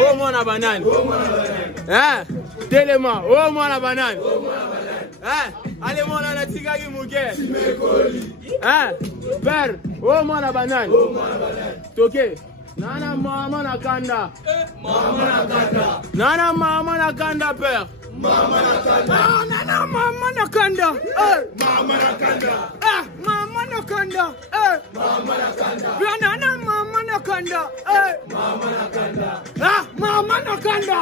Oh mon la banane. Hein? Téléma, oh mon la banane. Hein? Allez mon la tigagi mouké. Hein? Père, oh mon la banane. Toké. Nana mama na kanda. Nana mama na kanda père. Mama na kanda. Ah, nana mama na kanda. Mama na kanda. Ah, mama na kanda. Mama na kanda. Nana mama na kanda. Mama na kanda. Ah, mama na kanda.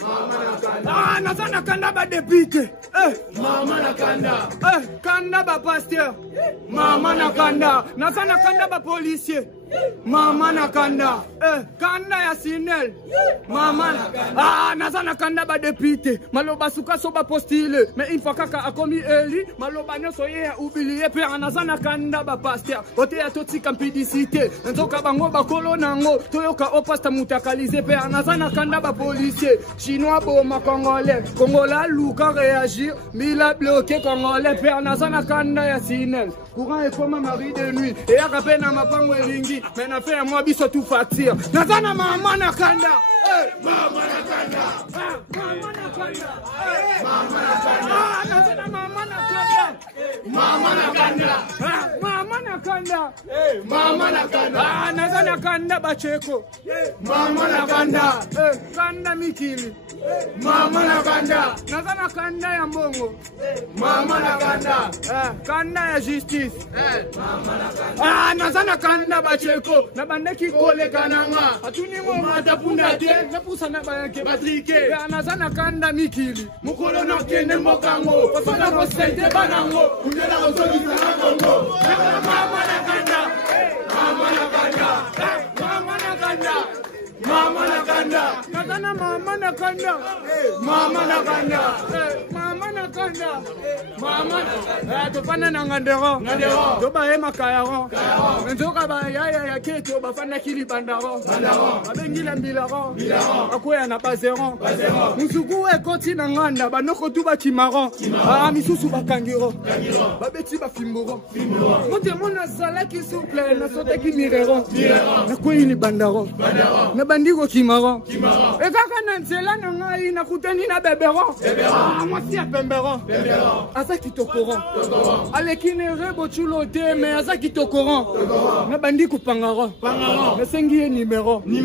Mama na kanda. Ah, nazana kanda ba député. Mama na kanda. Kanda ba pasteur. Mama na kanda. Nazana kanda ba policier. Mama na kanda. Kanda ya sinel. Mama na kanda. Ah, nazana kanda ba député. Maloba suka soba postile. Mais une fois kaka a commis Eli, maloba nyoso ye a oublié pe anazana kanda ba pasteur. Ote ya toti campidicité. Nzoka bango ba kolo nango. Toyoka opasta mutakalize pe anazana kanda ba policier. Chinois boma congolais. Congolais luka réagir. Mila bloqué congolais pe anazana kanda ya sinel. Courant est comme mari de nuit. Et à rappel na mapango ringi. Mais na fait moi biso tout facture. Nazana mama na kanda. Mama na kanda. Mama na kanda. Mama na kanda. Nazana mama na kanda. Mama na kanda. Mama na kanda. Mama na kanda. Nazana kanda bacheko. Mama na kanda. Kanda mikili. Mama na kanda. Nazana kanda ya mbongo. Mama na kanda. Kanda ya justice. Mama na kanda. Nazana kanda bacheko. Na bandeki kole kananga. Atuni mo mata punda te. Na pusa na bayake batrike. Nazana kanda mikili. Mukolo na kene mokango. Pasana ko sente banango. Undela ko solisa na kongo. Mama na kanda. Mama na kanda. Mama na kanda. Mama na kanda. Nazana mama na kanda. Mama na kanda. Mama na kanda. Mama na kanda. Topana na ngandero. Ngandero. Toba ema kayaro. Kayaro. Nzoka ba ya keto bafana kili bandaro. Bandaro. Abengila mbilaro. Mbilaro. Akoya na bazero. Bazero. Musuku ekoti na nganda banoko tuba kimaro. Ah misusu bakangiro. Kangiro. Babeti ba fimboro. Fimboro. Mote mona sala ki souple na sote ki mirero. Mirero. Na koyi ni bandaro. Bandaro. Na bandiko kimaro. Kimaro. E kaka na nzela na ngai na kutani na bebero. Bebero. Ah mwasi ya pembero. Pembero. Asa kitokoro. Tokoro. Ale kinere bochulo te me asa kitokoro. Tokoro. Na bandiko pangaro. Pangaro. Na sengi numero. Numero.